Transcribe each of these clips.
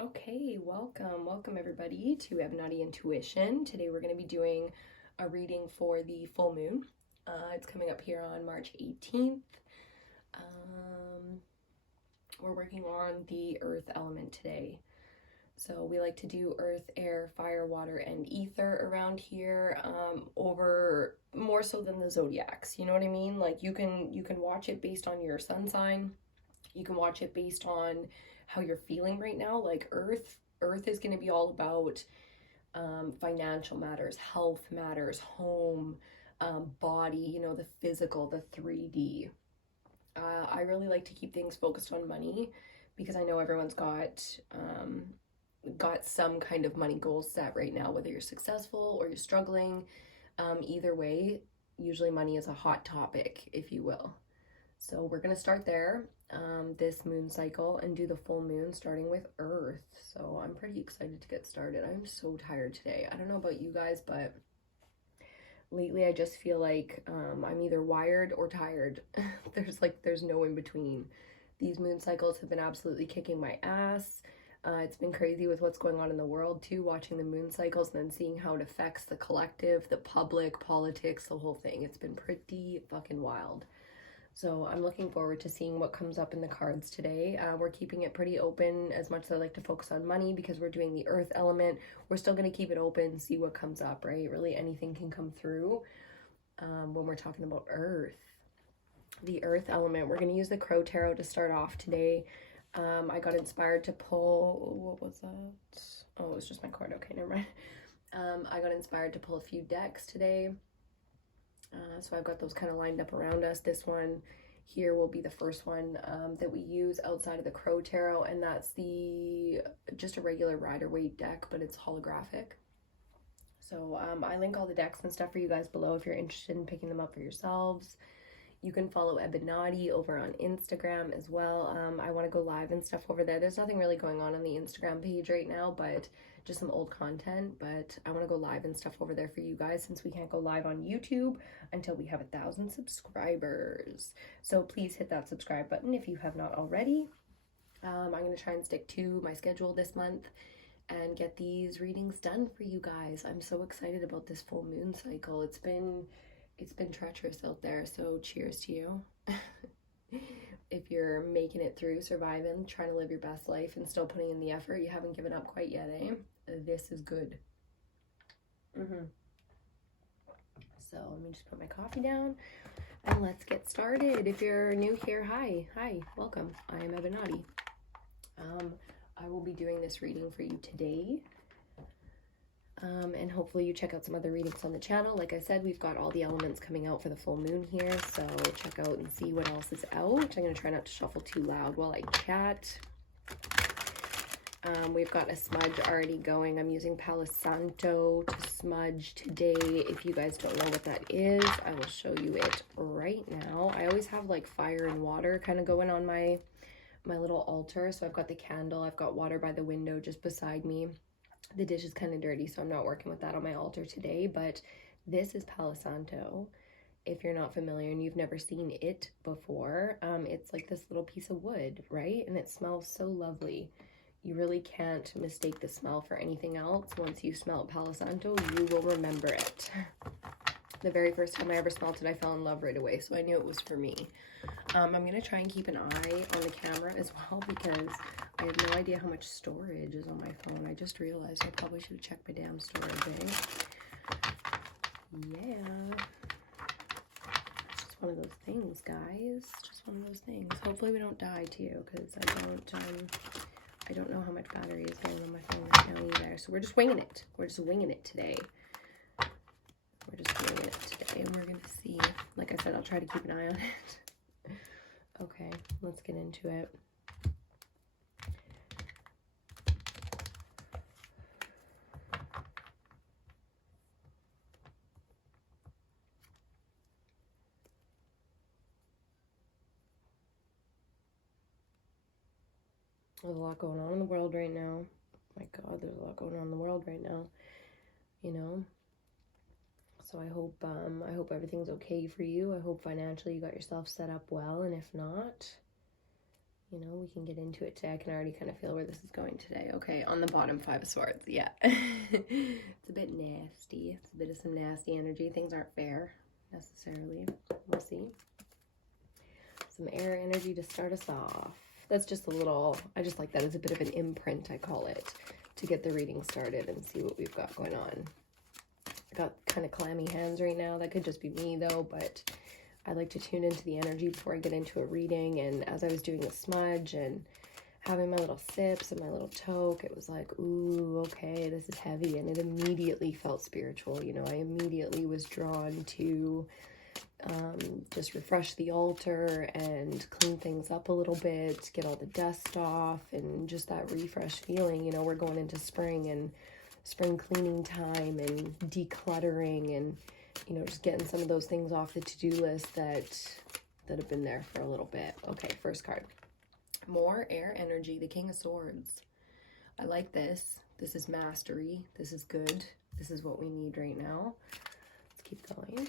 Okay, welcome everybody to EBINOTTIintuition. Today we're going to be doing a reading for the full moon. It's coming up here on March 18th. We're working on the earth element today. So we like to do earth, air, fire, water, and ether around here, over more so than the zodiacs. You know what I mean? Like you can watch it based on your sun sign. You can watch it based on how you're feeling right now. Like earth is going to be all about financial matters, health matters, home, body, the physical, the 3D. I really like to keep things focused on money because I know everyone's got some kind of money goals set right now, whether you're successful or you're struggling. Either way, usually money is a hot topic, if you will. So we're going to start there, this moon cycle, and do the full moon starting with Earth. So I'm pretty excited to get started. I'm so tired today. I don't know about you guys, but lately I just feel like I'm either wired or tired. there's no in between. These moon cycles have been absolutely kicking my ass. It's been crazy with what's going on in the world too, watching the moon cycles and then seeing how it affects the collective, the public, politics, the whole thing. It's been pretty fucking wild. So I'm looking forward to seeing what comes up in the cards today. We're keeping it pretty open. As much as I like to focus on money because we're doing the earth element, we're still going to keep it open, see what comes up, right? Really anything can come through when we're talking about earth. The earth element, we're going to use the Crow Tarot to start off today. I got inspired to pull, what was that? Oh, it was just my card. Okay, never mind. I got inspired to pull a few decks today. So I've got those kind of lined up around us. This one here will be the first one that we use outside of the Crow Tarot, and that's just a regular Rider-Waite deck, but it's holographic. So I link all the decks and stuff for you guys below if you're interested in picking them up for yourselves. You can follow Ebinotti over on Instagram as well. I want to go live and stuff over there. There's nothing really going on the Instagram page right now, but just some old content. But I want to go live and stuff over there for you guys since we can't go live on YouTube until we have 1,000 subscribers. So please hit that subscribe button if you have not already. I'm going to try and stick to my schedule this month and get these readings done for you guys. I'm so excited about this full moon cycle. It's been treacherous out there, so cheers to you. If you're making it through, surviving, trying to live your best life and still putting in the effort, you haven't given up quite yet, eh? This is good. So let me just put my coffee down and let's get started. If you're new here, hi, welcome. I am Ebinotti. I will be doing this reading for you today. And hopefully you check out some other readings on the channel. Like I said, we've got all the elements coming out for the full moon here, so check out and see what else is out. I'm going to try not to shuffle too loud while I chat. We've got a smudge already going. I'm using Palo Santo to smudge today. If you guys don't know what that is, I will show you it right now. I always have like fire and water kind of going on my little altar. So I've got the candle, I've got water by the window just beside me. The dish is kind of dirty, so I'm not working with that on my altar today, but this is Palo Santo. If you're not familiar and you've never seen it before, it's like this little piece of wood, right? And it smells so lovely. You really can't mistake the smell for anything else. Once you smell Palo Santo, you will remember it. The very first time I ever smelled it, I fell in love right away, so I knew it was for me. I'm going to try and keep an eye on the camera as well because I have no idea how much storage is on my phone. I just realized I probably should have checked my damn storage, eh? Yeah. It's just one of those things, guys. Just one of those things. Hopefully we don't die too because I don't know how much battery is going on my phone right now either. So we're just winging it. We're just winging it today. We're just winging it today and we're going to see. Like I said, I'll try to keep an eye on it. Okay, let's get into it. There's a lot going on in the world right now. My God, there's a lot going on in the world right now. You know? So I hope everything's okay for you. I hope financially you got yourself set up well, and if not, You know, we can get into it today. I can already kind of feel where this is going today. Okay, on the bottom, 5 of Swords. Yeah. It's a bit nasty. It's a bit of some nasty energy. Things aren't fair, necessarily. We'll see. Some air energy to start us off. That's just a little, I just like that as a bit of an imprint, I call it, to get the reading started and see what we've got going on. I got kind of clammy hands right now. That could just be me, though, but I like to tune into the energy before I get into a reading. And as I was doing the smudge and having my little sips and my little toke, it was like, ooh, okay, this is heavy. And it immediately felt spiritual. You know, I immediately was drawn to just refresh the altar and clean things up a little bit, get all the dust off, and just that refresh feeling. You know, we're going into spring and spring cleaning time and decluttering and, you know, just getting some of those things off the to-do list that have been there for a little bit. Okay, first card. More air energy, the King of Swords. I like this. This is mastery. This is good. This is what we need right now. Let's keep going.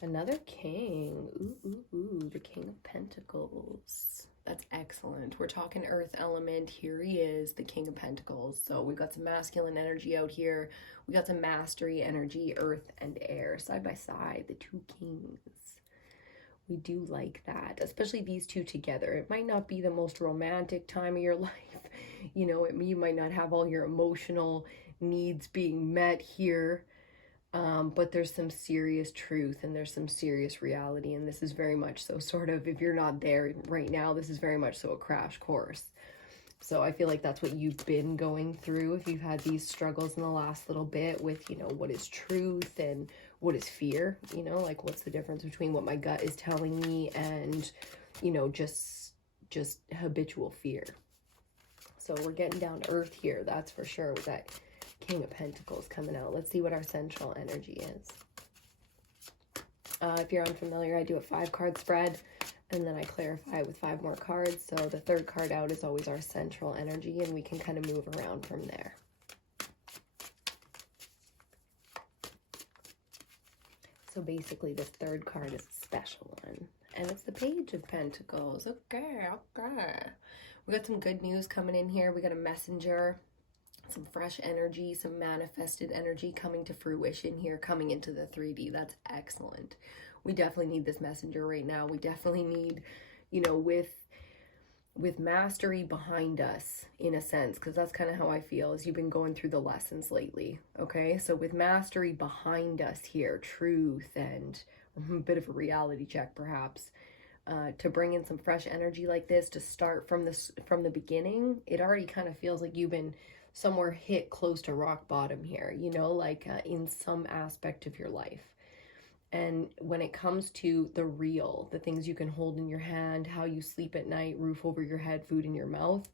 Another king. Ooh, ooh, ooh, the King of Pentacles. That's excellent. We're talking earth element. Here he is, the King of Pentacles. So we've got some masculine energy out here. We got some mastery energy, earth and air, side by side, the two kings. We do like that, especially these two together. It might not be the most romantic time of your life. You know, you might not have all your emotional needs being met here. But there's some serious truth and there's some serious reality, and this is very much so sort of, if you're not there right now, this is very much so a crash course. So I feel like that's what you've been going through if you've had these struggles in the last little bit with, you know, what is truth and what is fear, you know, like what's the difference between what my gut is telling me and, you know, just habitual fear. So we're getting down to earth here, that's for sure, with that King of Pentacles coming out. Let's see what our central energy is. If you're unfamiliar, I do a 5-card spread and then I clarify with 5 more cards. So the third card out is always our central energy, and we can kind of move around from there. So basically this third card is a special one, and it's the Page of Pentacles. Okay. We got some good news coming in here. We got a messenger, some fresh energy, some manifested energy coming to fruition here, coming into the 3D. That's excellent. We definitely need this messenger right now. We definitely need, you know, with mastery behind us, in a sense, because that's kind of how I feel as you've been going through the lessons lately. Okay, so with mastery behind us here, truth and a bit of a reality check perhaps, to bring in some fresh energy like this, to start from the beginning, it already kind of feels like you've been somewhere hit close to rock bottom here, you know, like in some aspect of your life. And when it comes to the real, the things you can hold in your hand, how you sleep at night, roof over your head, food in your mouth,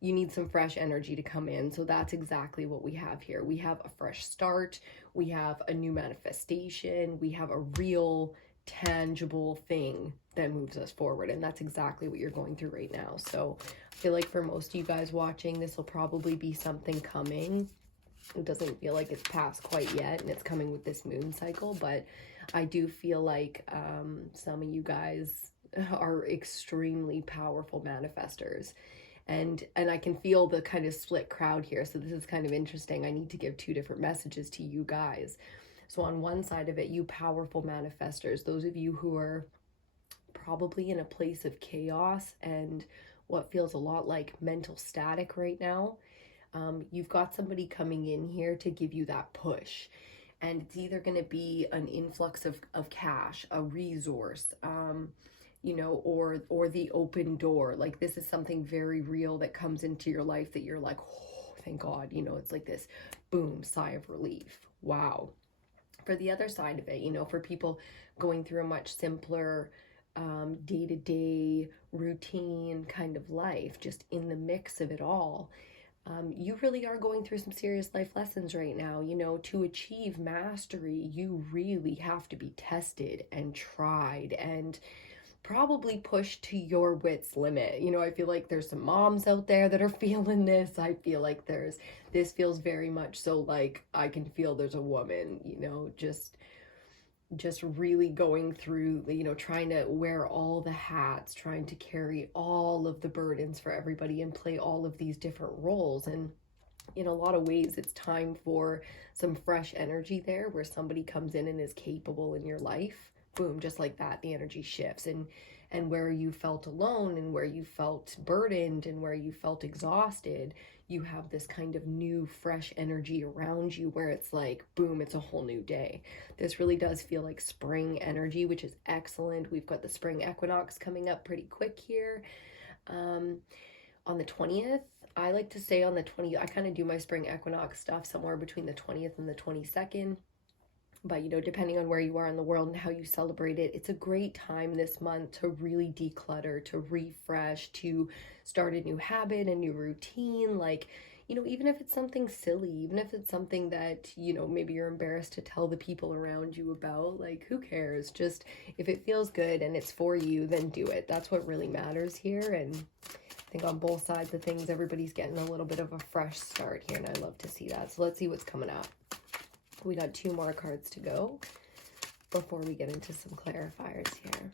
you need some fresh energy to come in. So that's exactly what we have here. We have a fresh start. We have a new manifestation. We have a real tangible thing that moves us forward, and that's exactly what you're going through right now. So I feel like for most of you guys watching, this will probably be something coming. It doesn't feel like it's passed quite yet, and it's coming with this moon cycle, but I do feel like some of you guys are extremely powerful manifestors, and I can feel the kind of split crowd here. So this is kind of interesting. I need to give 2 different messages to you guys. So on one side of it, you powerful manifestors, those of you who are probably in a place of chaos and what feels a lot like mental static right now, you've got somebody coming in here to give you that push. And it's either going to be an influx of cash, a resource, you know, or the open door. Like this is something very real that comes into your life that you're like, oh, thank God, you know, it's like this boom, sigh of relief. Wow. For the other side of it, you know, for people going through a much simpler day-to-day routine kind of life, just in the mix of it all, you really are going through some serious life lessons right now. You know, to achieve mastery, you really have to be tested and tried and probably pushed to your wit's limit. You know, I feel like there's some moms out there that are feeling this. I feel like this feels very much so like I can feel there's a woman, you know, just just really going through, you know, trying to wear all the hats, trying to carry all of the burdens for everybody and play all of these different roles. And in a lot of ways, it's time for some fresh energy there, where somebody comes in and is capable in your life. Boom, just like that, the energy shifts. And where you felt alone and where you felt burdened and where you felt exhausted, you have this kind of new fresh energy around you where it's like, boom, it's a whole new day. This really does feel like spring energy, which is excellent. We've got the spring equinox coming up pretty quick here. On the 20th, I like to say on the 20th, I kind of do my spring equinox stuff somewhere between the 20th and the 22nd. But, you know, depending on where you are in the world and how you celebrate it, it's a great time this month to really declutter, to refresh, to start a new habit, a new routine. Like, you know, even if it's something silly, even if it's something that, you know, maybe you're embarrassed to tell the people around you about, like, who cares? Just if it feels good and it's for you, then do it. That's what really matters here. And I think on both sides of things, everybody's getting a little bit of a fresh start here, and I love to see that. So let's see what's coming up. We got 2 more cards to go before we get into some clarifiers here.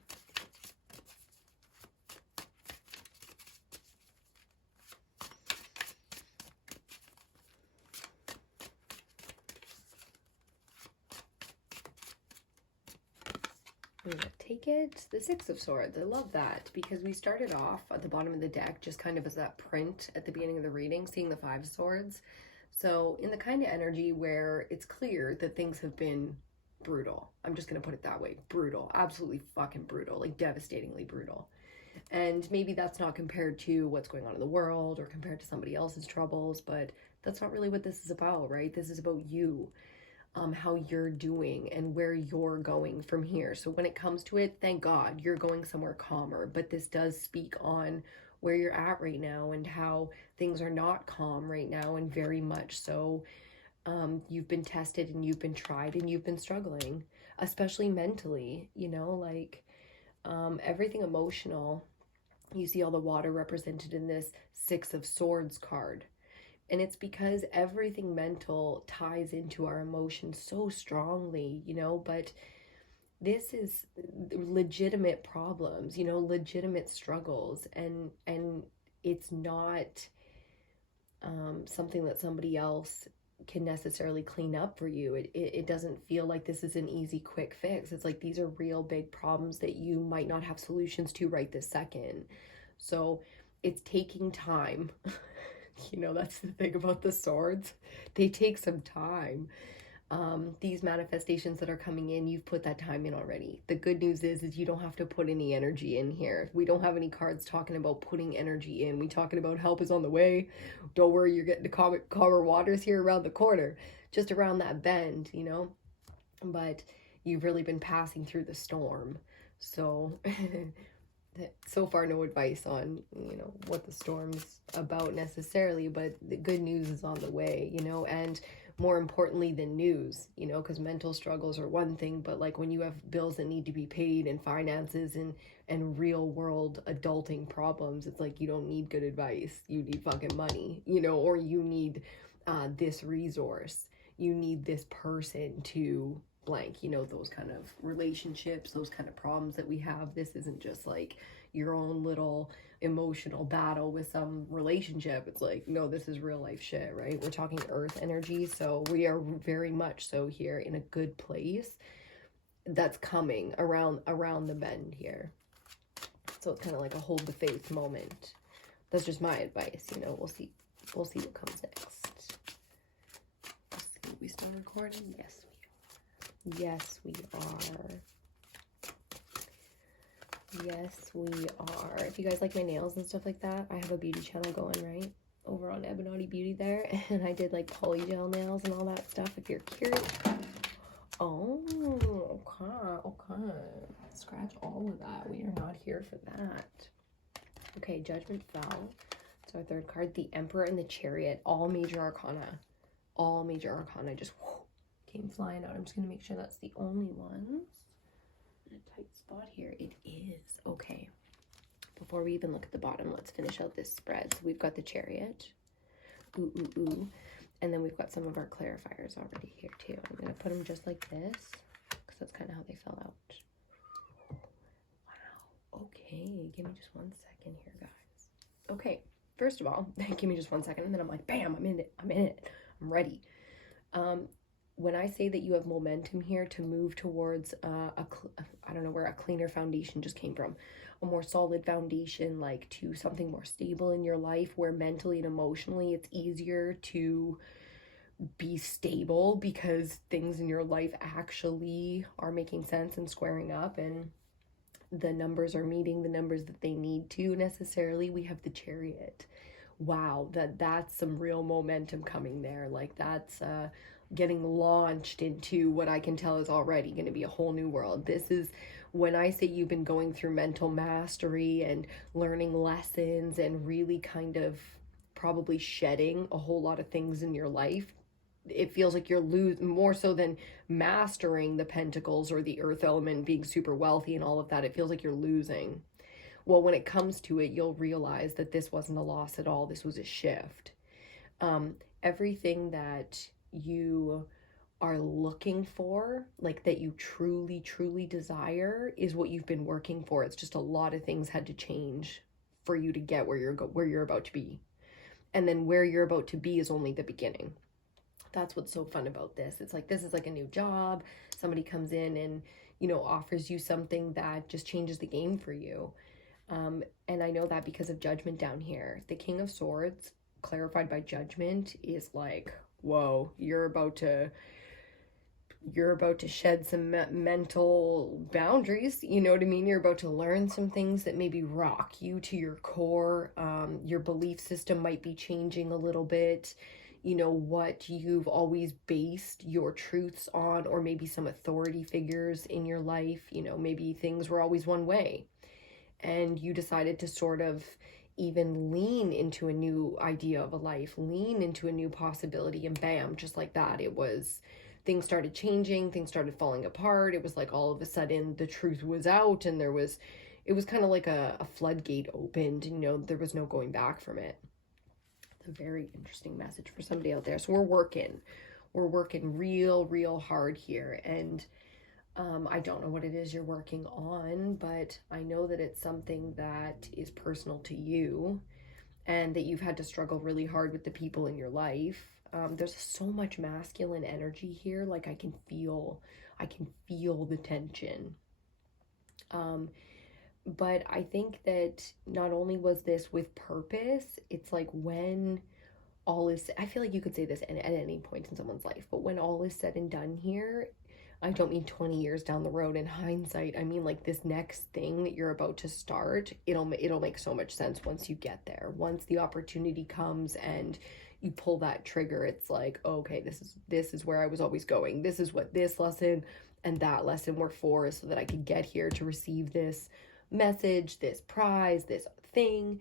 I'm gonna take it. The 6 of Swords. I love that because we started off at the bottom of the deck just kind of as that print at the beginning of the reading, seeing the 5 of Swords. So in the kind of energy where it's clear that things have been brutal. I'm just going to put it that way. Brutal. Absolutely fucking brutal. Like devastatingly brutal. And maybe that's not compared to what's going on in the world or compared to somebody else's troubles, but that's not really what this is about, right? This is about you, how you're doing and where you're going from here. So when it comes to it, thank God you're going somewhere calmer, but this does speak on where you're at right now and how things are not calm right now, and very much so. You've been tested and you've been tried and you've been struggling, especially mentally, you know, like everything emotional. You see all the water represented in this 6 of Swords card. And it's because everything mental ties into our emotions so strongly, you know, but this is legitimate problems, you know, legitimate struggles, and it's not something that somebody else can necessarily clean up for you. It doesn't feel like this is an easy quick fix. It's like these are real big problems that you might not have solutions to right this second. So it's taking time. You know, that's the thing about the swords. They take some time. These manifestations that are coming in, you've put that time in already. The good news is you don't have to put any energy in here. We don't have any cards talking about putting energy in. We talking about help is on the way. Don't worry, you're getting to calmer waters here around the corner, just around that bend, you know. But you've really been passing through the storm. So so far no advice on, you know, what the storm's about necessarily, but the good news is on the way, you know. And more importantly than news, you know, because mental struggles are one thing, but like when you have bills that need to be paid and finances and real world adulting problems, it's like you don't need good advice. You need fucking money, you know, or you need this resource. You need this person to blank, you know, those kind of relationships, those kind of problems that we have. This isn't just like your own little emotional battle with some relationship. It's like, no, this is real life shit, right? We're talking earth energy, so we are very much so here in a good place that's coming around the bend here. So it's kind of like a hold the faith moment. That's just my advice, you know. We'll see what comes next. Let's see, we still recording? Yes, we are. Yes, we are. If you guys like my nails and stuff like that, I have a beauty channel going, right? Over on Ebinotti Beauty there. And I did like polygel nails and all that stuff if you're curious. Oh, okay. Scratch all of that. We are not here for that. Okay, Judgment fell. It's our third card. The Emperor and the Chariot. All major arcana. All major arcana just came flying out. I'm just going to make sure that's the only ones. In a tight spot here. It is. Okay. Before we even look at the bottom, let's finish out this spread. So we've got the Chariot. Ooh, ooh, ooh. And then we've got some of our clarifiers already here too. I'm going to put them just like this because that's kind of how they fell out. Wow. Okay, give me just 1 second here, guys. Okay, first of all, give me just 1 second, and then I'm like, bam, I'm in it. I'm ready. When I say that you have momentum here to move towards I don't know where a cleaner foundation just came from, a more solid foundation, like to something more stable in your life, where mentally and emotionally it's easier to be stable because things in your life actually are making sense and squaring up, and the numbers are meeting the numbers that they need to necessarily. We have the Chariot. Wow, that's some real momentum coming there. Like that's getting launched into what I can tell is already going to be a whole new world. This is when I say you've been going through mental mastery and learning lessons and really kind of probably shedding a whole lot of things in your life. It feels like you're losing more so than mastering the pentacles or the earth element, being super wealthy and all of that. It feels like you're losing. Well, when it comes to it, you'll realize that this wasn't a loss at all. This was a shift. Everything that you are looking for, like that you truly, truly desire, is what you've been working for. It's just a lot of things had to change for you to get where you're about to be. And then where you're about to be is only the beginning. That's what's so fun about this. It's like, this is like a new job. Somebody comes in and, offers you something that just changes the game for you. And I know that because of Judgment down here. The King of Swords, clarified by Judgment, is like, whoa, you're about to shed some mental boundaries. You know what I mean? You're about to learn some things that maybe rock you to your core. Your belief system might be changing a little bit. What you've always based your truths on, or maybe some authority figures in your life. Maybe things were always one way, and you decided to sort of even lean into a new idea of a life, lean into a new possibility, and bam, just like that, things started changing, things started falling apart. It was like all of a sudden the truth was out, and it was kind of like a floodgate opened, there was no going back from it. It's a very interesting message for somebody out there. So we're working real hard here, and I don't know what it is you're working on, but I know that it's something that is personal to you, and that you've had to struggle really hard with the people in your life. There's so much masculine energy here. Like I can feel the tension. But I think that not only was this with purpose, it's like when all is, I feel like you could say this at any point in someone's life, but when all is said and done here, I don't mean 20 years down the road in hindsight. I mean like this next thing that you're about to start, it'll make so much sense once you get there. Once the opportunity comes and you pull that trigger, it's like, okay, this is where I was always going. This is what this lesson and that lesson were for, so that I could get here to receive this message, this prize, this thing,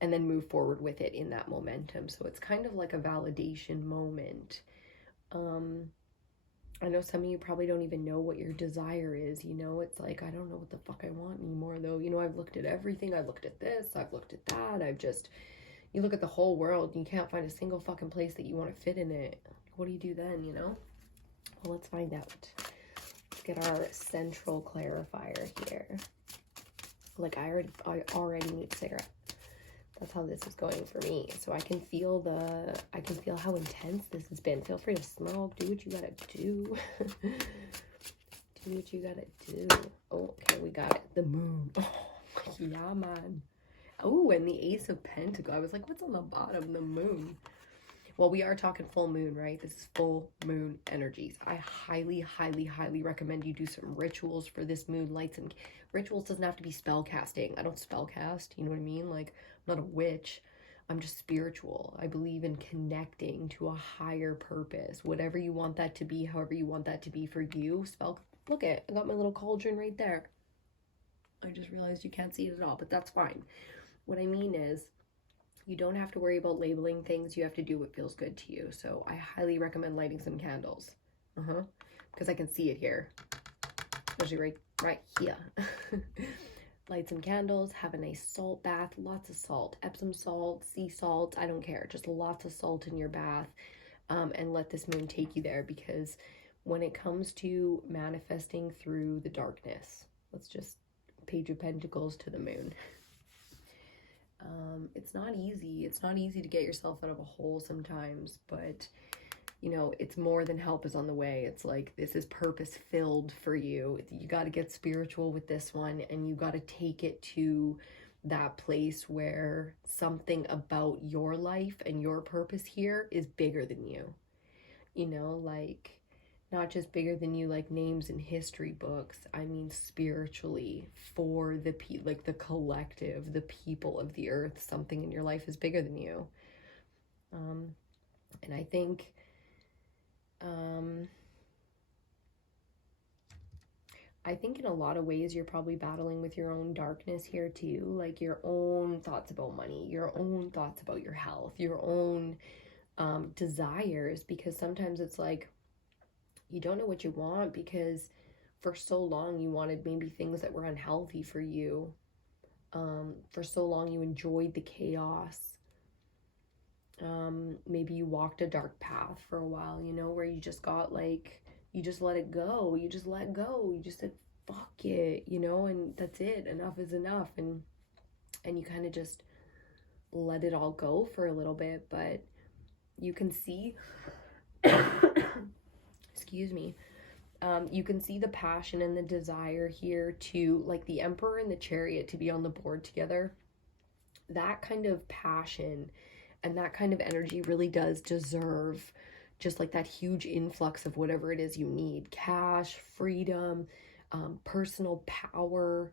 and then move forward with it in that momentum. So it's kind of like a validation moment. I know some of you probably don't even know what your desire is, it's like, I don't know what the fuck I want anymore though. I've looked at everything. I've looked at this, I've looked at that. You look at the whole world and you can't find a single fucking place that you want to fit in it. What do you do then, Well, let's find out. Let's get our central clarifier here. Like I already need a cigarette. That's how this is going for me. So I can feel how intense this has been. Feel free to smoke. Do what you gotta do. Do what you gotta do. Oh, okay, we got it. The moon. Oh, yeah, man. Oh, and the Ace of Pentacles. I was like, what's on the bottom? The moon. Well, we are talking full moon, right? This is full moon energies. I highly, highly, highly recommend you do some rituals for this moon. Lights and rituals doesn't have to be spell casting. I don't spell cast, you know what I mean? Like, I'm not a witch. I'm just spiritual. I believe in connecting to a higher purpose. Whatever you want that to be, however you want that to be for you. Look at, I got my little cauldron right there. I just realized you can't see it at all, but that's fine. What I mean is, you don't have to worry about labeling things. You have to do what feels good to you. So I highly recommend lighting some candles. Because I can see it here. Especially right here. Light some candles. Have a nice salt bath. Lots of salt. Epsom salt, sea salt. I don't care. Just lots of salt in your bath. And let this moon take you there. Because when it comes to manifesting through the darkness. Let's just Page of Pentacles to the Moon. It's not easy. It's not easy to get yourself out of a hole sometimes, but you know, it's more than help is on the way. It's like, this is purpose filled for you. You got to get spiritual with this one, and you got to take it to that place where something about your life and your purpose here is bigger than you. You know, like, not just bigger than you like names in history books. I mean spiritually, for the like the collective, the people of the earth. Something in your life is bigger than you. And I think in a lot of ways you're probably battling with your own darkness here too, like your own thoughts about money, your own thoughts about your health, your own desires, because sometimes it's like you don't know what you want because for so long you wanted maybe things that were unhealthy for you. For so long you enjoyed the chaos. Maybe you walked a dark path for a while, you know, where you just got like, you just let it go. You just let go. You just said, fuck it, you know, and that's it. Enough is enough. And you kind of just let it all go for a little bit. But you can see, excuse me, you can see the passion and the desire here to, like the Emperor and the Chariot, to be on the board together. That kind of passion and that kind of energy really does deserve just like that huge influx of whatever it is you need. Cash, freedom, personal power,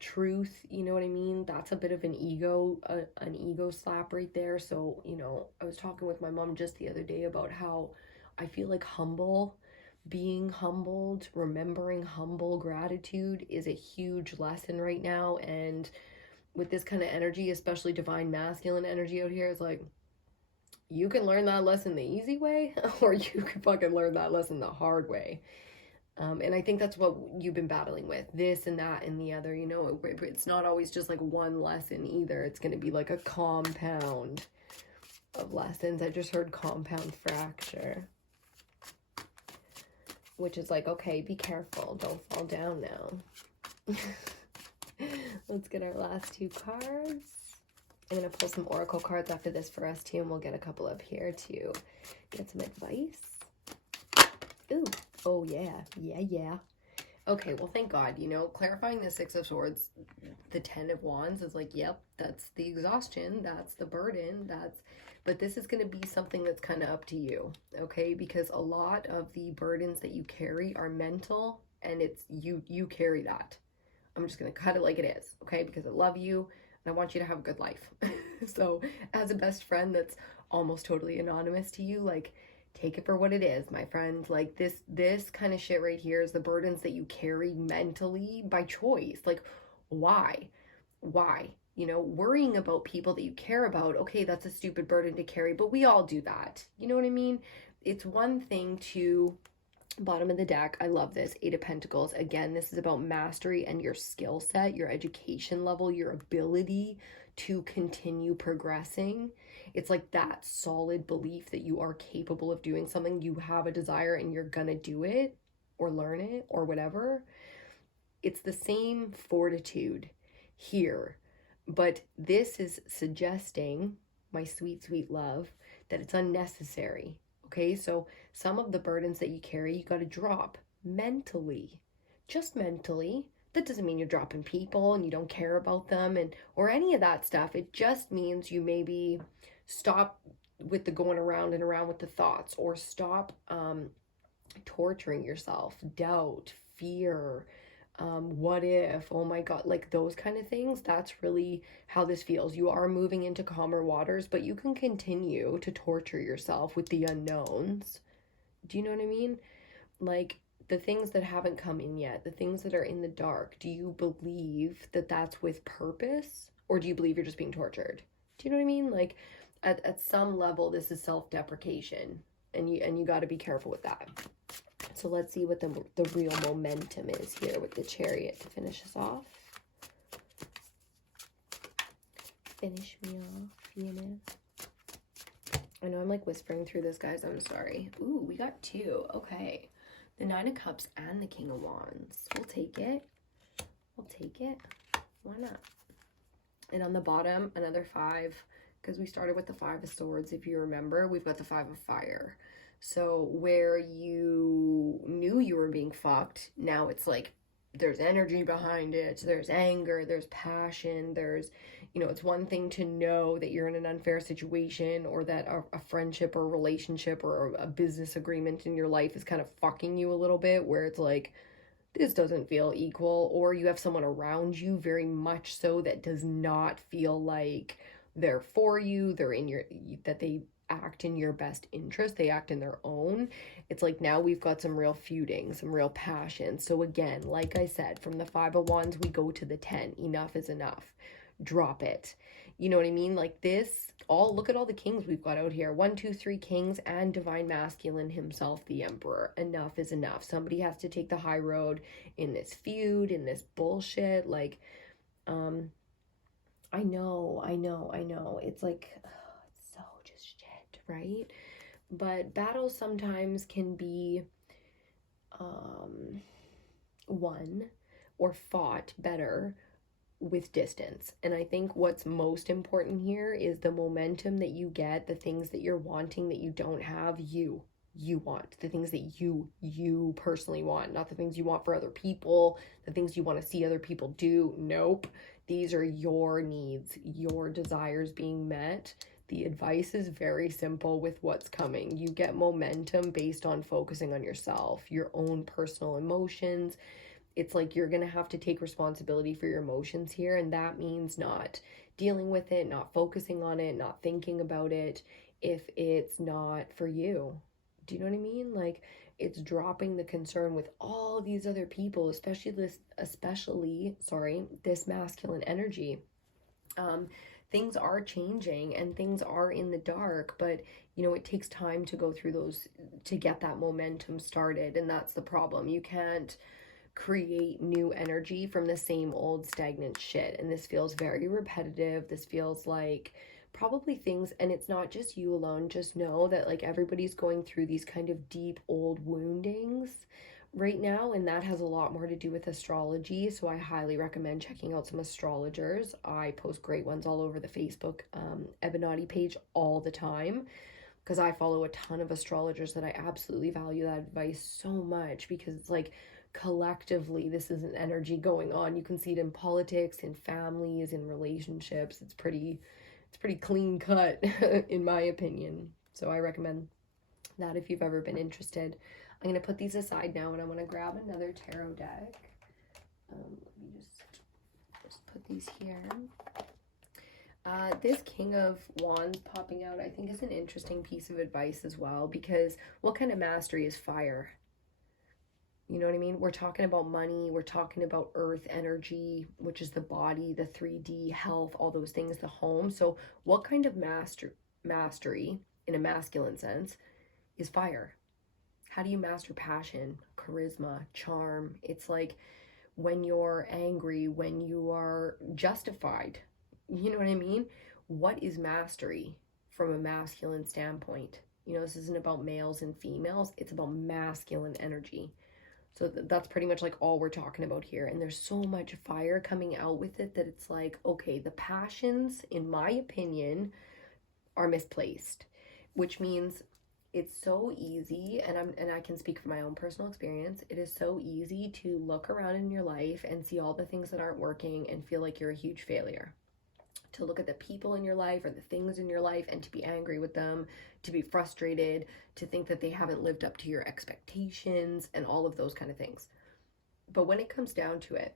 truth, you know what I mean? That's a bit of an ego slap right there. So, you know, I was talking with my mom just the other day about how I feel like being humbled, remembering humble gratitude is a huge lesson right now. And with this kind of energy, especially divine masculine energy out here, it's like, you can learn that lesson the easy way, or you can fucking learn that lesson the hard way. And I think that's what you've been battling with, this and that and the other, you know. It's not always just like one lesson either. It's going to be like a compound of lessons. I just heard compound fracture, which is like, okay, be careful. Don't fall down now. Let's get our last two cards. I'm going to pull some oracle cards after this for us too, and we'll get a couple up here to get some advice. Ooh, oh yeah. Okay, well, thank God, you know, clarifying the Six of Swords, the 10 of Wands is like, yep, that's the exhaustion, that's the burden, but this is going to be something that's kind of up to you, okay? Because a lot of the burdens that you carry are mental, and it's you carry that. I'm just going to cut it like it is, okay? Because I love you, and I want you to have a good life. So as a best friend that's almost totally anonymous to you, like, take it for what it is, my friend. Like, this kind of shit right here is the burdens that you carry mentally by choice. Like, why? You know, worrying about people that you care about, okay, that's a stupid burden to carry, but we all do that. You know what I mean? It's one thing to... Bottom of the deck, I love this, 8 of Pentacles. Again, this is about mastery and your skill set, your education level, your ability to continue progressing. It's like that solid belief that you are capable of doing something, you have a desire and you're gonna do it or learn it or whatever. It's the same fortitude here, but this is suggesting, my sweet, sweet love, that it's unnecessary. Okay, so some of the burdens that you carry, you got to drop mentally, just mentally. That doesn't mean you're dropping people and you don't care about them or any of that stuff. It just means you maybe stop with the going around and around with the thoughts, or stop torturing yourself, doubt, fear, what if, oh my God, like those kind of things. That's really how this feels. You are moving into calmer waters, but you can continue to torture yourself with the unknowns. Do you know what I mean? Like the things that haven't come in yet, the things that are in the dark, do you believe that that's with purpose, or do you believe you're just being tortured? Do you know what I mean? Like at some level, this is self-deprecation, and you got to be careful with that. So let's see what the real momentum is here with the Chariot to finish us off. Finish me off, you know. I know I'm like whispering through this, guys. I'm sorry. Ooh, we got 2. Okay. The 9 of Cups and the King of Wands. We'll take it. We'll take it. Why not? And on the bottom, another 5, because we started with the 5 of Swords. If you remember, we've got the 5 of Fire. So where you knew you were being fucked, now it's like there's energy behind it. There's anger, there's passion, there's, you know, it's one thing to know that you're in an unfair situation, or that a friendship or relationship or a business agreement in your life is kind of fucking you a little bit, where it's like, this doesn't feel equal, or you have someone around you very much so that does not feel like they're for you, they're in your, that they act in your best interest, they act in their own. It's like now we've got some real feuding, some real passion. So again, like I said, from the 5 of Wands, we go to the 10. Enough is enough. Drop it. You know what I mean? Like this, all, look at all the kings we've got out here. 1, 2, 3 kings and divine masculine himself, the emperor. Enough is enough. Somebody has to take the high road in this feud, in this bullshit. Like, I know. It's like, it's so just shit, right? But battles sometimes can be won or fought better with distance. And I think what's most important here is the momentum that you get, the things that you're wanting that you don't have, you want, the things that you personally want, not the things you want for other people, the things you want to see other people do. Nope. These are your needs, your desires being met. The advice is very simple with what's coming. You get momentum based on focusing on yourself, your own personal emotions. It's like you're going to have to take responsibility for your emotions here, and that means not dealing with it, not focusing on it, not thinking about it if it's not for you. Do you know what I mean? Like, it's dropping the concern with all these other people, especially this masculine energy. Things are changing and things are in the dark, but you know, it takes time to go through those, to get that momentum started, and that's the problem. You can't create new energy from the same old stagnant shit, and this feels very repetitive. This feels like probably things, and it's not just you alone. Just know that like everybody's going through these kind of deep old woundings right now, and that has a lot more to do with astrology. So I highly recommend checking out some astrologers. I post great ones all over the Facebook Ebinotti page all the time, because I follow a ton of astrologers that I absolutely value that advice so much, because it's like collectively this is an energy going on. You can see it in politics, in families, in relationships. It's pretty clean cut in my opinion. So I recommend that if you've ever been interested. I'm going to put these aside now, and I'm going to grab another tarot deck. Let me just put these here. This King of Wands popping out, I think, is an interesting piece of advice as well, because what kind of mastery is fire? You know what I mean? We're talking about money. We're talking about earth energy, which is the body, the 3D, health, all those things, the home. So what kind of mastery, in a masculine sense, is fire? How do you master passion, charisma, charm? It's like when you're angry, when you are justified. You know what I mean? What is mastery from a masculine standpoint? You know, this isn't about males and females. It's about masculine energy. So that's pretty much like all we're talking about here. And there's so much fire coming out with it that it's like, okay, the passions, in my opinion, are misplaced, which means it's so easy, and I can speak from my own personal experience, it is so easy to look around in your life and see all the things that aren't working and feel like you're a huge failure. To look at the people in your life or the things in your life and to be angry with them, to be frustrated, to think that they haven't lived up to your expectations and all of those kind of things. But when it comes down to it,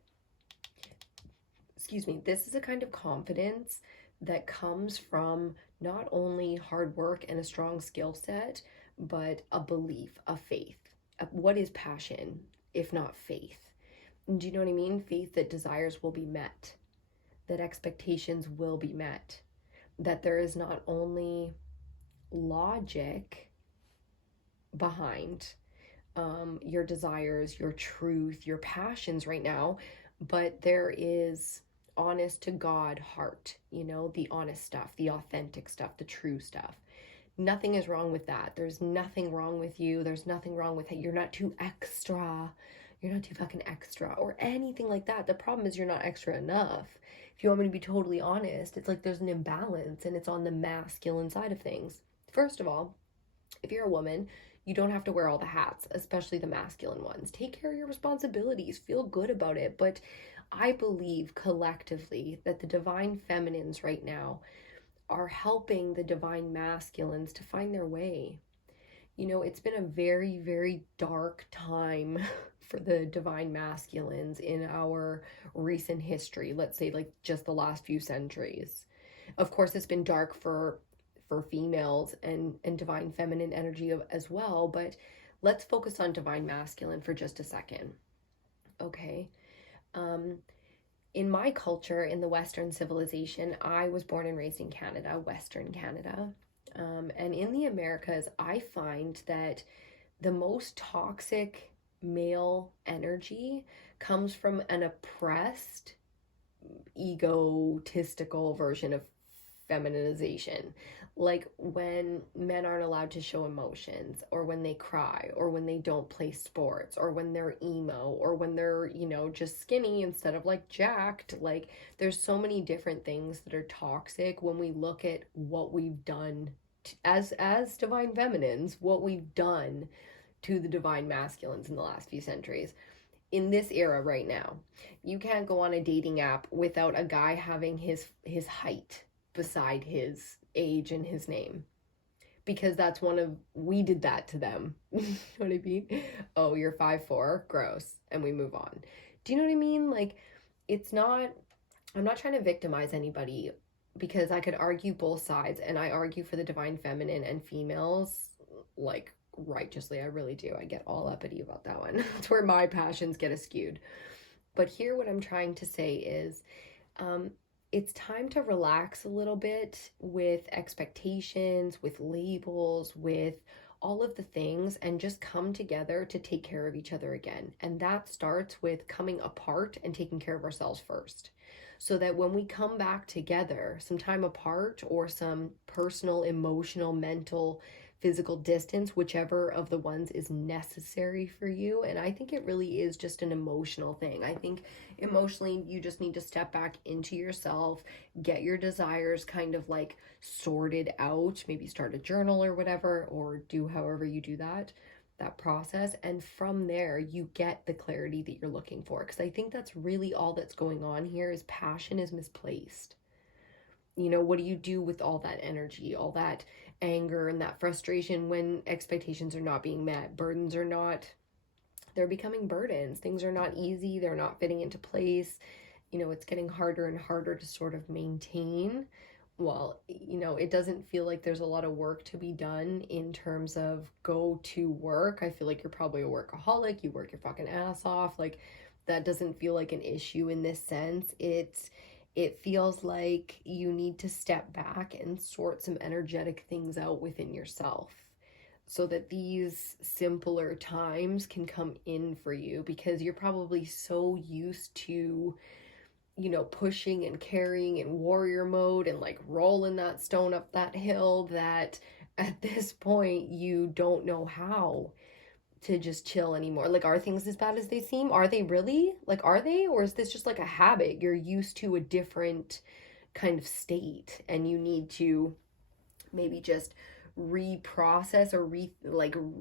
this is a kind of confidence that comes from not only hard work and a strong skill set, but a belief, a faith. What is passion if not faith? Do you know what I mean? Faith that desires will be met, that expectations will be met, that there is not only logic behind your desires, your truth, your passions right now, but there is honest to God heart, you know, the honest stuff, the authentic stuff, the true stuff. Nothing is wrong with that. There's nothing wrong with you. There's nothing wrong with it. You're not too extra. You're not too fucking extra or anything like that. The problem is you're not extra enough. If you want me to be totally honest, it's like there's an imbalance, and it's on the masculine side of things. First of all, if you're a woman, you don't have to wear all the hats, especially the masculine ones. Take care of your responsibilities. Feel good about it. But I believe collectively that the divine feminines right now are helping the divine masculines to find their way. You know, it's been a very, very dark time for the divine masculines in our recent history. Let's say like just the last few centuries. Of course, it's been dark for females and divine feminine energy as well, but let's focus on divine masculine for just a second. Okay. In my culture, in the Western civilization, I was born and raised in Canada, Western Canada. And in the Americas, I find that the most toxic male energy comes from an oppressed, egotistical version of feminization. Like when men aren't allowed to show emotions, or when they cry, or when they don't play sports, or when they're emo, or when they're, you know, just skinny instead of like jacked. Like there's so many different things that are toxic when we look at what we've done as divine feminines, what we've done to the divine masculines in the last few centuries. In this era right now, you can't go on a dating app without a guy having his height beside his age and his name, because that's we did that to them. You know what I mean? Oh, you're 5'4", gross, and we move on. Do you know what I mean? Like, I'm not trying to victimize anybody, because I could argue both sides, and I argue for the divine feminine and females like righteously. I really do. I get all uppity about that one. That's where my passions get askewed. But here, what I'm trying to say is, it's time to relax a little bit with expectations, with labels, with all of the things, and just come together to take care of each other again. And that starts with coming apart and taking care of ourselves first, so that when we come back together, some time apart, or some personal, emotional, mental, physical distance, whichever of the ones is necessary for you. And I think it really is just an emotional thing. I think emotionally, you just need to step back into yourself, get your desires kind of like sorted out, maybe start a journal or whatever, or do however you do that process. And from there, you get the clarity that you're looking for. Because I think that's really all that's going on here, is passion is misplaced. You know, what do you do with all that energy, all that anger and that frustration when expectations are not being met? Burdens are not, they're becoming burdens. Things are not easy. They're not fitting into place. You know, it's getting harder and harder to sort of maintain. Well, you know, it doesn't feel like there's a lot of work to be done in terms of go to work. I feel like you're probably a workaholic. You work your fucking ass off. Like, that doesn't feel like an issue in this sense. It feels like you need to step back and sort some energetic things out within yourself, so that these simpler times can come in for you, because you're probably so used to, you know, pushing and carrying in warrior mode and like rolling that stone up that hill, that at this point you don't know how to just chill anymore. Like, are things as bad as they seem? Are they really? Like, are they? Or is this just like a habit? You're used to a different kind of state, and you need to maybe just reprocess or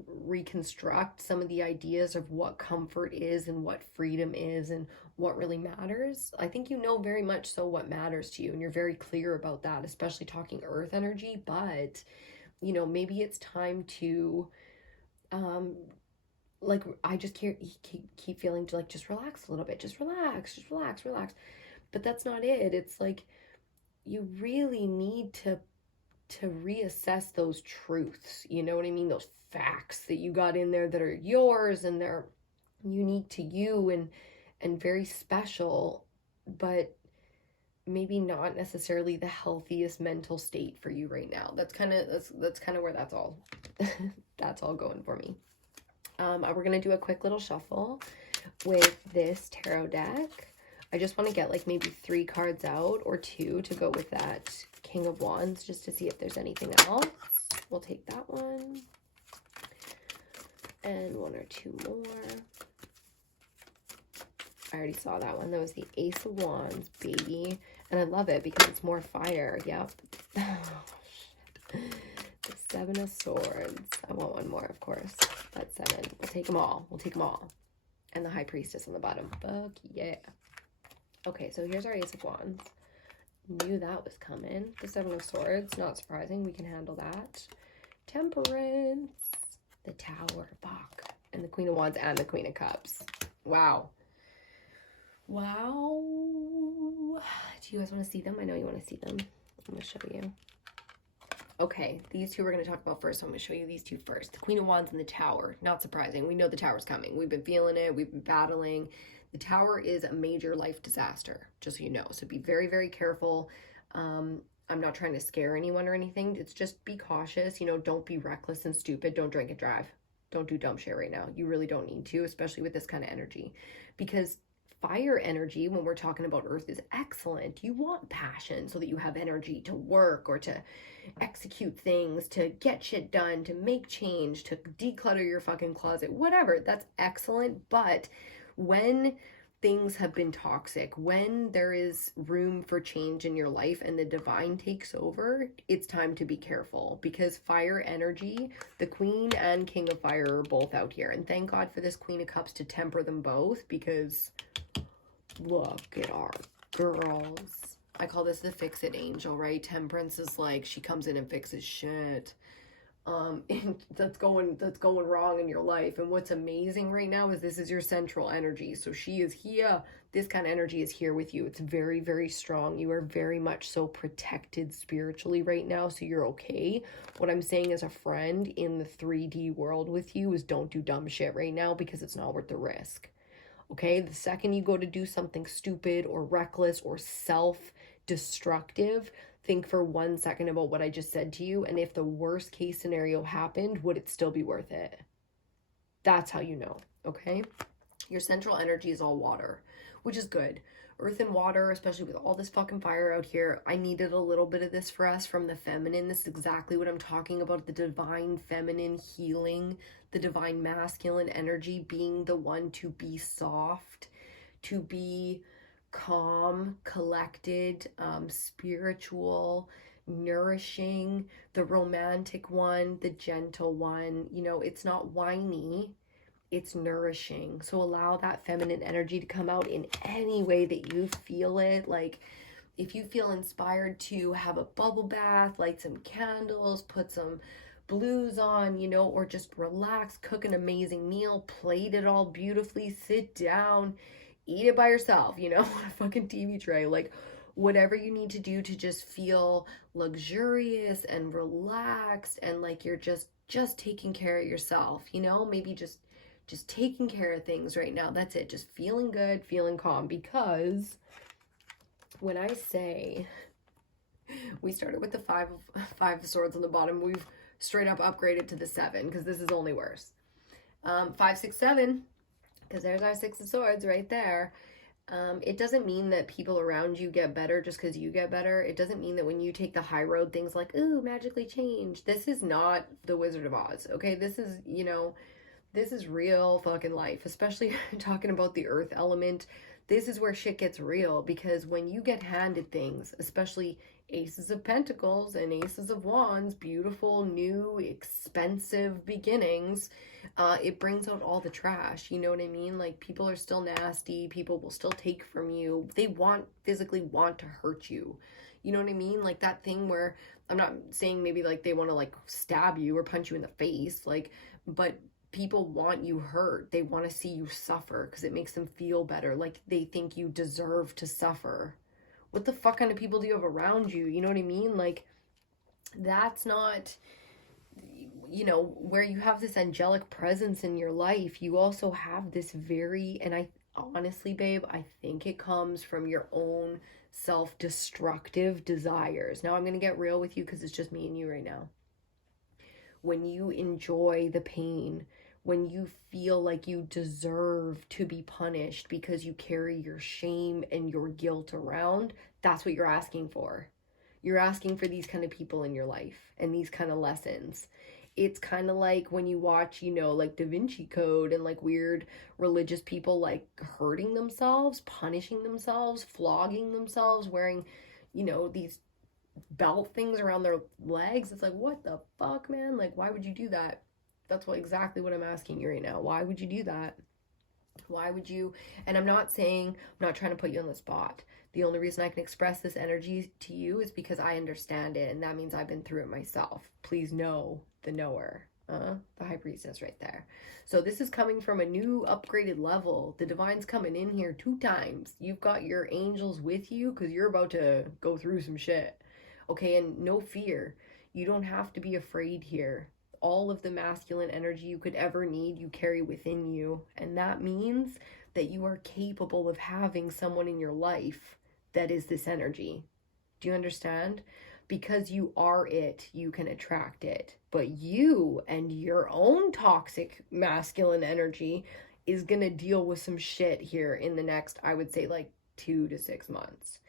reconstruct some of the ideas of what comfort is and what freedom is and what really matters. I think you know very much so what matters to you, and you're very clear about that, especially talking earth energy. But, you know, maybe it's time to like, I just keep feeling to like, just relax a little bit, just relax. But that's not it. It's like, you really need to reassess those truths, you know what I mean? Those facts that you got in there that are yours and they're unique to you and very special, but maybe not necessarily the healthiest mental state for you right now. That's kind of where that's all that's all going for me. We're going to do a quick little shuffle with this tarot deck. I just want to get like maybe 3 cards out, or 2 to go with that King of Wands, just to see if there's anything else. We'll take that one. And one or two more. I already saw that one. That was the Ace of Wands, baby. And I love it because it's more fire. Yep. Oh, shit. The Seven of Swords. I want one more, of course. That's 7. We'll take them all. We'll take them all. And the High Priestess on the bottom. Fuck yeah. Okay, so here's our Ace of Wands. Knew that was coming. The Seven of Swords. Not surprising. We can handle that. Temperance. The Tower. Fuck. And the Queen of Wands and the Queen of Cups. Wow. Wow. Do you guys want to see them? I know you want to see them. I'm going to show you. Okay, these two we're going to talk about first. So I'm going to show you these two first. The Queen of Wands and the Tower. Not surprising. We know the Tower's coming. We've been feeling it. We've been battling. The Tower is a major life disaster, just so you know. So be very, very careful. I'm not trying to scare anyone or anything. It's just be cautious. You know, don't be reckless and stupid. Don't drink and drive. Don't do dumb shit right now. You really don't need to, especially with this kind of energy. Because fire energy, when we're talking about earth, is excellent. You want passion so that you have energy to work or to execute things, to get shit done, to make change, to declutter your fucking closet, whatever. That's excellent. But when things have been toxic, when there is room for change in your life and the divine takes over, it's time to be careful, because fire energy, the Queen and King of Fire are both out here. And thank God for this Queen of Cups to temper them both, because look at our girls. I call this the fix-it angel, right? Temperance is like, she comes in and fixes shit. And that's going wrong in your life. And what's amazing right now is this is your central energy. So she is here. This kind of energy is here with you. It's very, very strong. You are very much so protected spiritually right now. So you're okay. What I'm saying as a friend in the 3D world with you is don't do dumb shit right now, because it's not worth the risk. Okay, the second you go to do something stupid or reckless or self-destructive, think for 1 second about what I just said to you. And if the worst case scenario happened, would it still be worth it? That's how you know, okay? Your central energy is all water, which is good. Earth and water, especially with all this fucking fire out here. I needed a little bit of this for us from the feminine. This is exactly what I'm talking about. The divine feminine healing, the divine masculine energy, being the one to be soft, to be calm, collected, spiritual, nourishing, the romantic one, the gentle one. You know, it's not whiny. It's nourishing. So allow that feminine energy to come out in any way that you feel it. Like if you feel inspired to have a bubble bath, light some candles, put some blues on, you know, or just relax, cook an amazing meal, plate it all beautifully, sit down, eat it by yourself, you know, on a fucking TV tray. Like whatever you need to do to just feel luxurious and relaxed and like you're just taking care of yourself, you know, maybe just taking care of things right now. That's it. Just feeling good, feeling calm. Because when I say we started with the five of swords on the bottom, we've straight up upgraded to the 7, because this is only worse. 5, 6, 7, because there's our 6 of swords right there. It doesn't mean that people around you get better just because you get better. It doesn't mean that when you take the high road, things like, ooh, magically change. This is not the Wizard of Oz, okay? This is, you know, this is real fucking life, especially talking about the earth element. This is where shit gets real, because when you get handed things, especially aces of pentacles and aces of wands, beautiful, new, expensive beginnings, it brings out all the trash. You know what I mean? Like people are still nasty. People will still take from you. They physically want to hurt you. You know what I mean? Like that thing where, I'm not saying maybe like they want to like stab you or punch you in the face, like, but people want you hurt. They want to see you suffer because it makes them feel better. Like they think you deserve to suffer. What the fuck kind of people do you have around you? You know what I mean? Like that's not, you know, where you have this angelic presence in your life. You also have this very, and I honestly, babe, I think it comes from your own self-destructive desires. Now I'm going to get real with you because it's just me and you right now. When you enjoy the pain, when you feel like you deserve to be punished because you carry your shame and your guilt around, that's what you're asking for. You're asking for these kind of people in your life and these kind of lessons. It's kind of like when you watch, you know, like Da Vinci Code and like weird religious people like hurting themselves, punishing themselves, flogging themselves, wearing, you know, these belt things around their legs. It's like, what the fuck, man? Like, why would you do that? That's exactly what I'm asking you right now. Why would you do that? Why would you? And I'm not trying to put you on the spot. The only reason I can express this energy to you is because I understand it, and that means I've been through it myself. Please know the knower. The high priestess right there. So this is coming from a new upgraded level. The divine's coming in here 2 times. You've got your angels with you because you're about to go through some shit. Okay, and no fear. You don't have to be afraid here. All of the masculine energy you could ever need, you carry within you. And that means that you are capable of having someone in your life that is this energy. Do you understand? Because you are it, you can attract it. But you and your own toxic masculine energy is going to deal with some shit here in the next, I would say, like 2 to 6 months.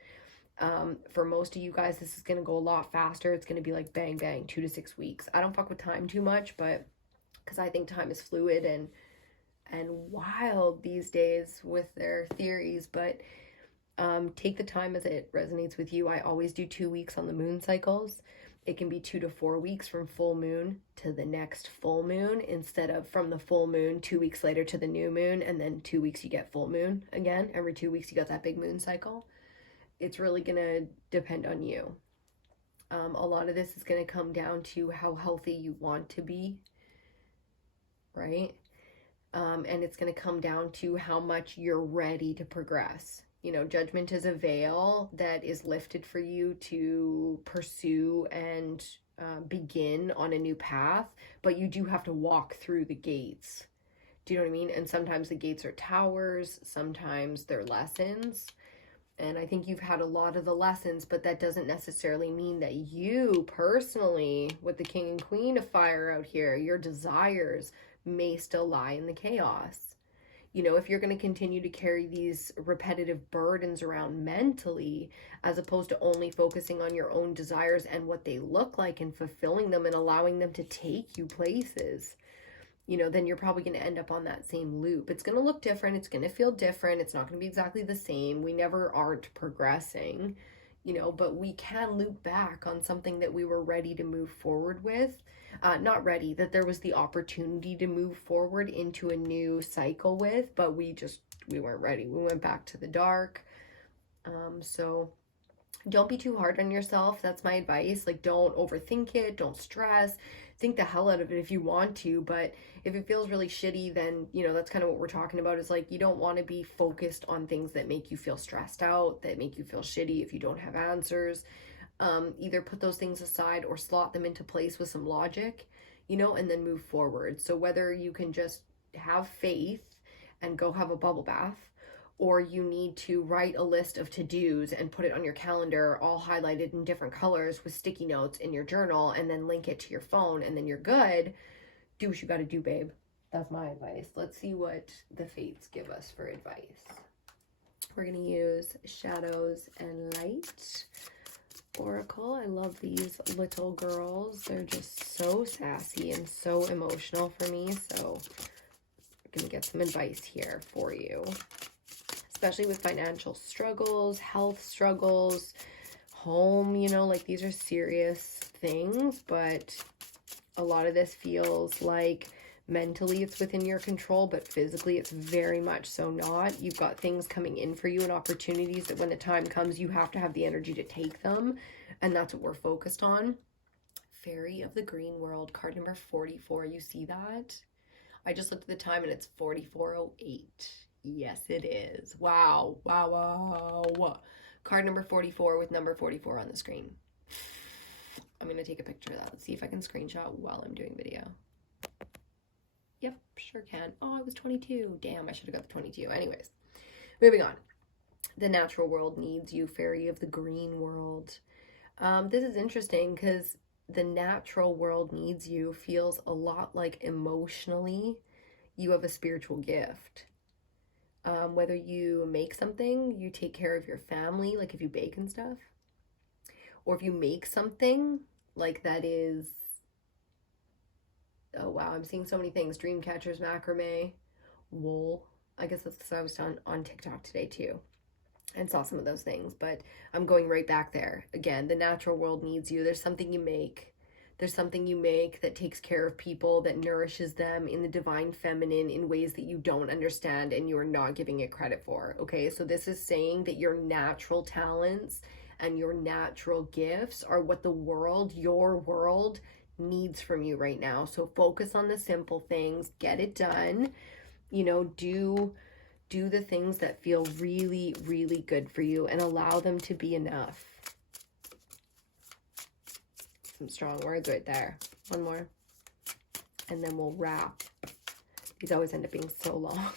For most of you guys, this is going to go a lot faster. It's going to be like bang, bang, 2 to 6 weeks. I don't fuck with time too much, but because I think time is fluid and wild these days with their theories, but take the time as it resonates with you. I always do 2 weeks on the moon cycles. It can be 2 to 4 weeks from full moon to the next full moon, instead of from the full moon 2 weeks later to the new moon, and then 2 weeks you get full moon again. Every 2 weeks you got that big moon cycle. It's really going to depend on you. A lot of this is going to come down to how healthy you want to be, right? And it's going to come down to how much you're ready to progress. You know, judgment is a veil that is lifted for you to pursue and begin on a new path, but you do have to walk through the gates. Do you know what I mean? And sometimes the gates are towers, sometimes they're lessons. And I think you've had a lot of the lessons, but that doesn't necessarily mean that you personally, with the King and Queen of Fire out here, your desires may still lie in the chaos. You know, if you're going to continue to carry these repetitive burdens around mentally, as opposed to only focusing on your own desires and what they look like and fulfilling them and allowing them to take you places, you know, then you're probably going to end up on that same loop. It's going to look different. It's going to feel different. It's not going to be exactly the same. We never aren't progressing, you know, but we can loop back on something that we were ready to move forward with. Not ready, that there was the opportunity to move forward into a new cycle with, but we weren't ready. We went back to the dark. So don't be too hard on yourself. That's my advice. Like, don't overthink it. Don't stress. Think the hell out of it if you want to, but if it feels really shitty, then, you know, that's kind of what we're talking about, is like, you don't want to be focused on things that make you feel stressed out, that make you feel shitty if you don't have answers. Either put those things aside or slot them into place with some logic, you know, and then move forward. So whether you can just have faith and go have a bubble bath, or you need to write a list of to-dos and put it on your calendar, all highlighted in different colors with sticky notes in your journal, and then link it to your phone, and then you're good. Do what you got to do, babe. That's my advice. Let's see what the fates give us for advice. We're going to use Shadows and Light Oracle. I love these little girls. They're just so sassy and so emotional for me. So we're going to get some advice here for you, especially with financial struggles, health struggles, home, you know, like these are serious things, but a lot of this feels like mentally it's within your control, but physically it's very much so not. You've got things coming in for you and opportunities that when the time comes, you have to have the energy to take them. And that's what we're focused on. Fairy of the Green World, card number 44. You see that? I just looked at the time and it's 44:08. Yes, it is. Wow. Wow, wow, wow. Card number 44 with number 44 on the screen. I'm going to take a picture of that. Let's see if I can screenshot while I'm doing video. Yep, sure can. Oh, I was 22. Damn, I should have got the 22. Anyways, moving on. The natural world needs you, Fairy of the Green World. This is interesting because the natural world needs you feels a lot like emotionally you have a spiritual gift. Whether you make something, you take care of your family, like if you bake and stuff, or if you make something like that is, oh wow, I'm seeing so many things. Dream catchers, macrame, wool. I guess that's what I was on TikTok today too, and saw some of those things. But I'm going right back there again. The natural world needs you. There's something you make. There's something you make that takes care of people, that nourishes them in the divine feminine in ways that you don't understand and you're not giving it credit for. Okay, so this is saying that your natural talents and your natural gifts are what the world, your world, needs from you right now. So focus on the simple things, get it done, you know, do the things that feel really, really good for you and allow them to be enough. Some strong words right there. One more. And then we'll wrap. These always end up being so long.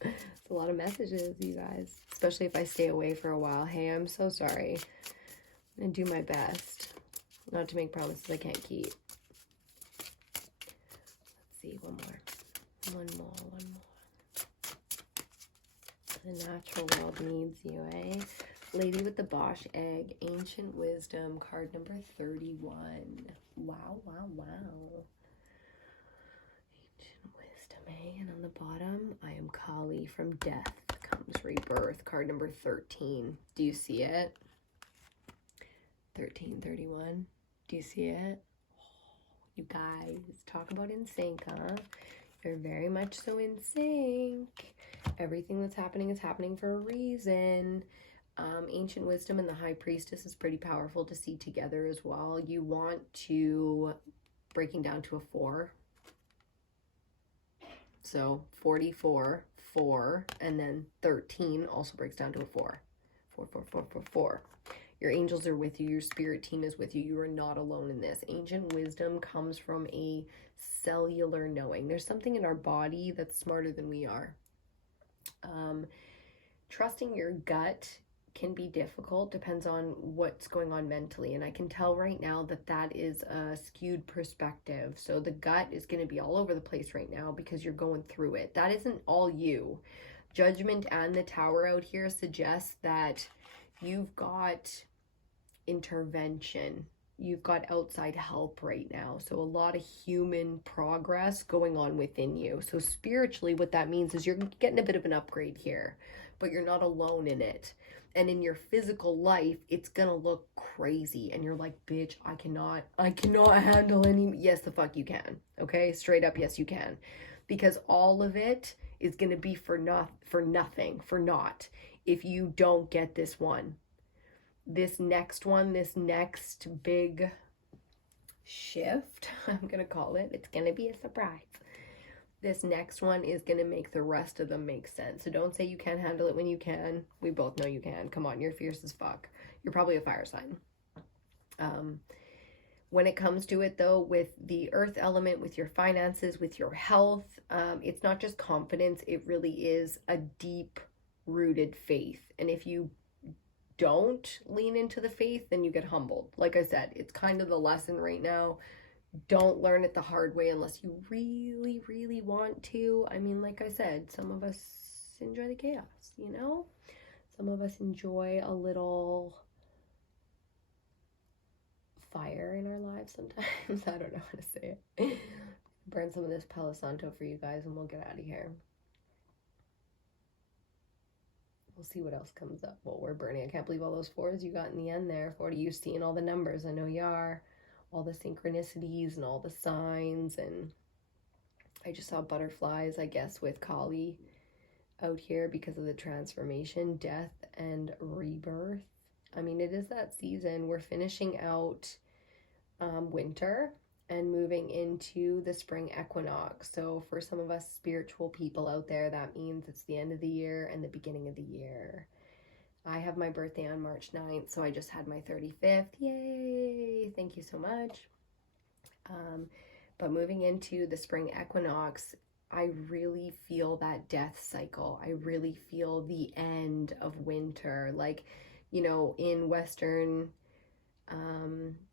It's a lot of messages, you guys. Especially if I stay away for a while. Hey, I'm so sorry. I'm going to do my best not to make promises I can't keep. Let's see, one more. One more. The natural world needs you, eh? Lady with the Bosch egg, Ancient Wisdom, card number 31. Wow. Ancient Wisdom, eh? And on the bottom, I am Kali. From death comes rebirth, card number 13. Do you see it? 1331. Do you see it? Oh, you guys, talk about in sync, huh? You're very much so in sync. Everything that's happening is happening for a reason. Ancient Wisdom and the High Priestess is pretty powerful to see together as well. You want to, breaking down to a 4. So 44, 4, and then 13 also breaks down to a 4. 4. Your angels are with you. Your spirit team is with you. You are not alone in this. Ancient Wisdom comes from a cellular knowing. There's something in our body that's smarter than we are. Trusting your gut can be difficult, depends on what's going on mentally, and I can tell right now that that is a skewed perspective. So the gut is going to be all over the place right now because you're going through it. That isn't all you. Judgment and the Tower out here suggests that you've got intervention, you've got outside help right now. So a lot of human progress going on within you. So spiritually, what that means is you're getting a bit of an upgrade here, but you're not alone in it. And in your physical life, it's gonna look crazy. And you're like, bitch, I cannot handle any. Yes, the fuck you can. Okay, straight up, yes, you can. Because all of it is gonna be for naught, if you don't get this one. This next one, this next big shift, I'm gonna call it. It's gonna be a surprise. This next one is going to make the rest of them make sense. So don't say you can't handle it when you can. We both know you can. Come on, you're fierce as fuck. You're probably a fire sign. When it comes to it, though, with the earth element, with your finances, with your health, it's not just confidence. It really is a deep-rooted faith. And if you don't lean into the faith, then you get humbled. Like I said, it's kind of the lesson right now. Don't learn it the hard way unless you really, really want to. I mean, like I said, some of us enjoy the chaos, you know? Some of us enjoy a little fire in our lives sometimes. I don't know how to say it. Burn some of this Palo Santo for you guys and we'll get out of here. We'll see what else comes up. Well, we're burning. I can't believe all those 4s you got in the end there. 40, you seeing all the numbers. I know you are. All the synchronicities and all the signs, and I just saw butterflies, I guess, with Kali out here because of the transformation, death, and rebirth. I mean, it is that season. We're finishing out winter and moving into the spring equinox. So for some of us spiritual people out there, that means it's the end of the year and the beginning of the year. I have my birthday on March 9th, so I just had my 35th. Yay! Thank you so much. But moving into the spring equinox, I really feel that death cycle. I really feel the end of winter. Like, you know, in Western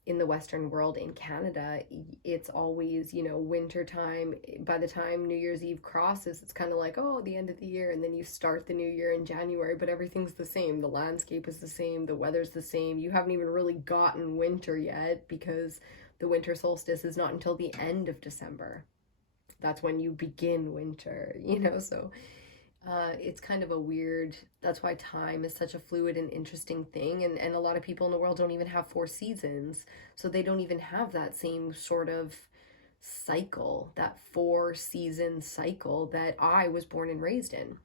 in the Western world, in Canada, it's always, you know, winter time. By the time New Year's Eve crosses, it's kind of like, oh, the end of the year, and then you start the new year in January, but everything's the same. The landscape is the same, the weather's the same. You haven't even really gotten winter yet, because the winter solstice is not until the end of December. That's when you begin winter, you know, so it's kind of a weird, that's why time is such a fluid and interesting thing. And a lot of people in the world don't even have 4 seasons. So they don't even have that same sort of cycle, that 4 season cycle that I was born and raised in.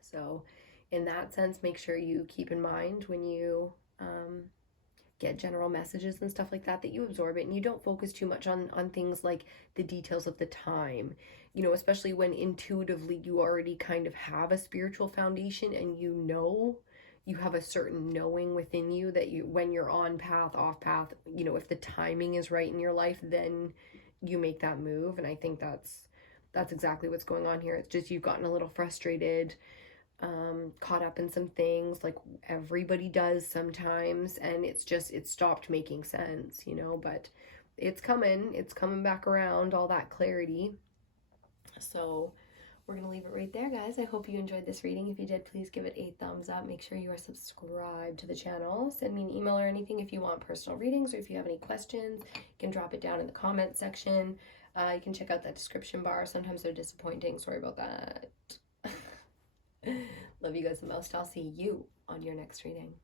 So in that sense, make sure you keep in mind when you get general messages and stuff like that, that you absorb it and you don't focus too much on things like the details of the time, you know, especially when intuitively you already kind of have a spiritual foundation, and you know, you have a certain knowing within you that you, when you're on path, off path, you know, if the timing is right in your life, then you make that move. And I think that's exactly what's going on here. It's just you've gotten a little frustrated, caught up in some things like everybody does sometimes, and it's just, it stopped making sense, you know, but it's coming back around, all that clarity. So we're gonna leave it right there, guys. I hope you enjoyed this reading. If you did, please give it a thumbs up. Make sure you are subscribed to the channel. Send me an email or anything if you want personal readings, or if you have any questions, you can drop it down in the comment section. You can check out that description bar. Sometimes they're disappointing, sorry about that. Love you guys the most. I'll see you on your next reading.